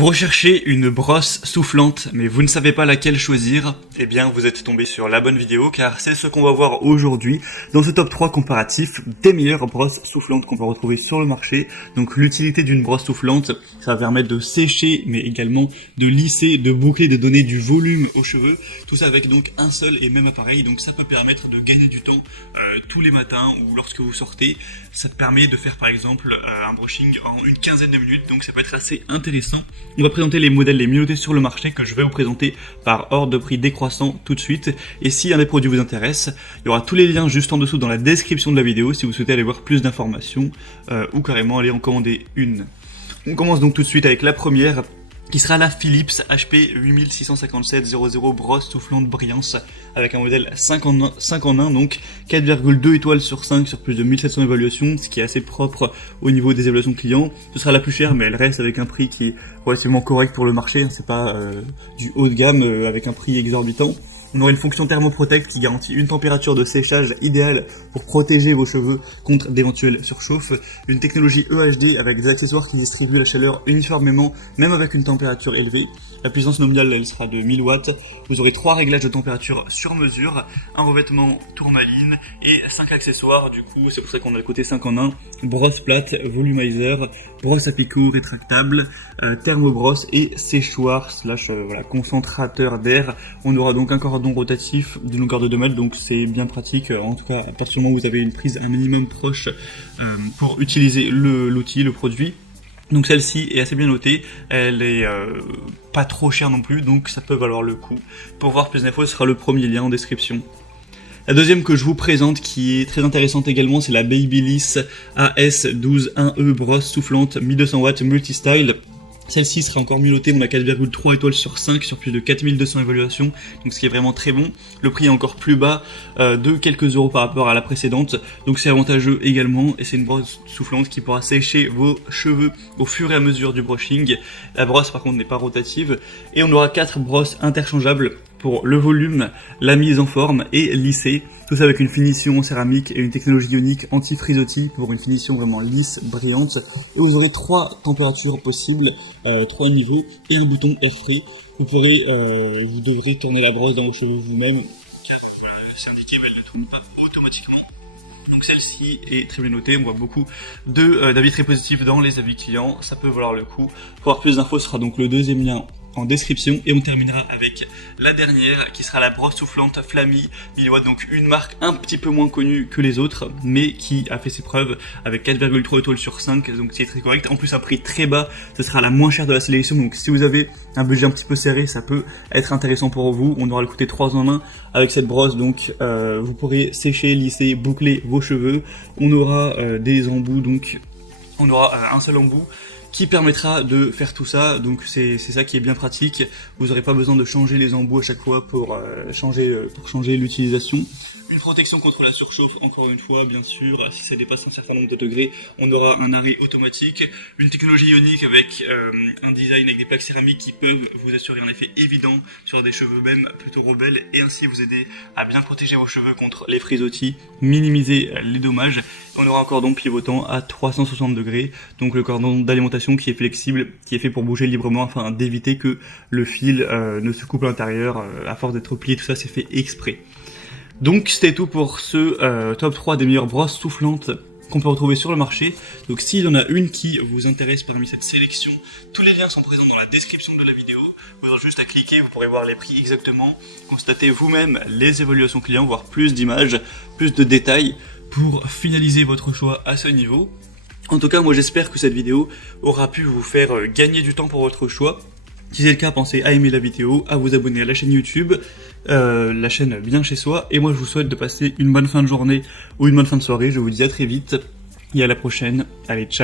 Vous recherchez une brosse soufflante, mais vous ne savez pas laquelle choisir? Eh bien, vous êtes tombé sur la bonne vidéo, car c'est ce qu'on va voir aujourd'hui dans ce top 3 comparatif des meilleures brosses soufflantes qu'on peut retrouver sur le marché. Donc, l'utilité d'une brosse soufflante, ça va permettre de sécher, mais également de lisser, de boucler, de donner du volume aux cheveux. Tout ça avec donc un seul et même appareil. Donc, ça peut permettre de gagner du temps tous les matins ou lorsque vous sortez. Ça permet de faire, par exemple, un brushing en une quinzaine de minutes. Donc, ça peut être assez intéressant. On va présenter les modèles les mieux notés sur le marché que je vais vous présenter par ordre de prix décroissant tout de suite. Et si un des produits vous intéresse, il y aura tous les liens juste en dessous dans la description de la vidéo si vous souhaitez aller voir plus d'informations ou carrément aller en commander une. On commence donc tout de suite avec la première, qui sera la Philips HP 8657-00 brosse soufflante brillance avec un modèle 5 en 1, donc 4,2 étoiles sur 5 sur plus de 1700 évaluations, ce qui est assez propre au niveau des évaluations clients. Ce sera la plus chère, mais elle reste avec un prix qui est relativement correct pour le marché, c'est pas du haut de gamme avec un prix exorbitant. On aura une fonction thermoprotect qui garantit une température de séchage idéale pour protéger vos cheveux contre d'éventuelles surchauffes. Une technologie EHD avec des accessoires qui distribuent la chaleur uniformément, même avec une température élevée. La puissance nominale, elle sera de 1000 watts. Vous aurez 3 réglages de température sur mesure, un revêtement tourmaline et 5 accessoires. Du coup, c'est pour ça qu'on a le côté 5 en 1. Brosse plate, volumizer, brosse à picot rétractable, thermobrosse et séchoir / concentrateur d'air. On aura donc un cordon rotatif d'une longueur de 2 mètres, donc c'est bien pratique, en tout cas à partir du moment où vous avez une prise un minimum proche pour utiliser l'outil, le produit. Donc celle-ci est assez bien notée, elle est pas trop chère non plus, donc ça peut valoir le coup. Pour voir plus d'infos, ce sera le premier lien en description. La deuxième que je vous présente, qui est très intéressante également, c'est la Babyliss AS121E brosse soufflante 1200 watts multi-style. Celle-ci sera encore mieux notée, on a 4,3 étoiles sur 5 sur plus de 4200 évaluations, donc ce qui est vraiment très bon. Le prix est encore plus bas de quelques euros par rapport à la précédente, donc c'est avantageux également, et c'est une brosse soufflante qui pourra sécher vos cheveux au fur et à mesure du brushing. La brosse par contre n'est pas rotative, et on aura 4 brosses interchangeables pour le volume, la mise en forme et lisser. Tout ça avec une finition en céramique et une technologie ionique anti-frisottis pour une finition vraiment lisse, brillante. Et vous aurez 3 températures possibles, 3 niveaux et un bouton air free. Vous devrez tourner la brosse dans vos cheveux vous-même, car c'est indiqué, mais elle ne tourne pas automatiquement. Donc celle-ci est très bien notée, on voit beaucoup d'avis très positifs dans les avis clients, ça peut valoir le coup. Pour avoir plus d'infos, ce sera donc le deuxième lien en description, et on terminera avec la dernière qui sera la brosse soufflante Flammy 1000 watts, donc une marque un petit peu moins connue que les autres mais qui a fait ses preuves avec 4,3 étoiles sur 5, donc c'est très correct. En plus un prix très bas, ce sera la moins chère de la sélection, donc si vous avez un budget un petit peu serré, ça peut être intéressant pour vous. On aura le côté 3 en 1 avec cette brosse, donc vous pourrez sécher, lisser, boucler vos cheveux. On aura des embouts, donc on aura un seul embout qui permettra de faire tout ça, donc c'est ça qui est bien pratique. Vous n'aurez pas besoin de changer les embouts à chaque fois pour changer l'utilisation. Une protection contre la surchauffe, encore une fois, bien sûr, si ça dépasse un certain nombre de degrés, on aura un arrêt automatique. Une technologie ionique avec un design avec des plaques céramiques qui peuvent vous assurer un effet évident sur des cheveux même plutôt rebelles et ainsi vous aider à bien protéger vos cheveux contre les frisottis, minimiser les dommages. On aura un cordon pivotant à 360 degrés, donc le cordon d'alimentation qui est flexible, qui est fait pour bouger librement afin d'éviter que le fil ne se coupe à l'intérieur, à force d'être plié, tout ça c'est fait exprès. Donc c'était tout pour ce top 3 des meilleures brosses soufflantes qu'on peut retrouver sur le marché. Donc s'il y en a une qui vous intéresse parmi cette sélection, tous les liens sont présents dans la description de la vidéo. Vous aurez juste à cliquer, vous pourrez voir les prix exactement, constater vous-même les évaluations clients, voir plus d'images, plus de détails pour finaliser votre choix à ce niveau. En tout cas, moi j'espère que cette vidéo aura pu vous faire gagner du temps pour votre choix. Si c'est le cas, pensez à aimer la vidéo, à vous abonner à la chaîne YouTube, la chaîne Bien Chez Soi, et moi je vous souhaite de passer une bonne fin de journée ou une bonne fin de soirée. Je vous dis à très vite et à la prochaine. Allez, ciao.